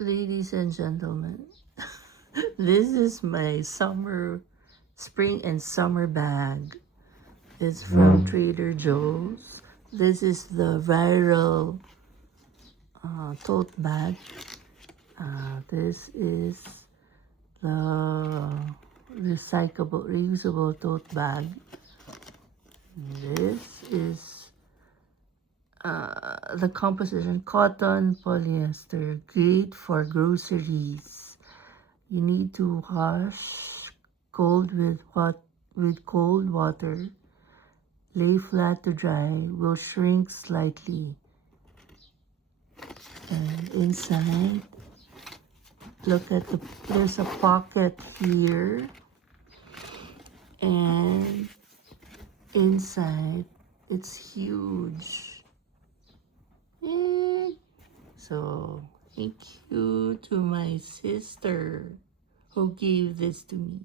Ladies and gentlemen, this is my spring and summer bag. It's from Trader Joe's. This is the viral tote bag. This is the reusable tote bag. This is the composition cotton polyester, great for groceries. You need to wash with cold water. Lay flat to dry. Will shrink slightly. And inside, look at there's a pocket here. And inside, it's huge. So, thank you to my sister who gave this to me.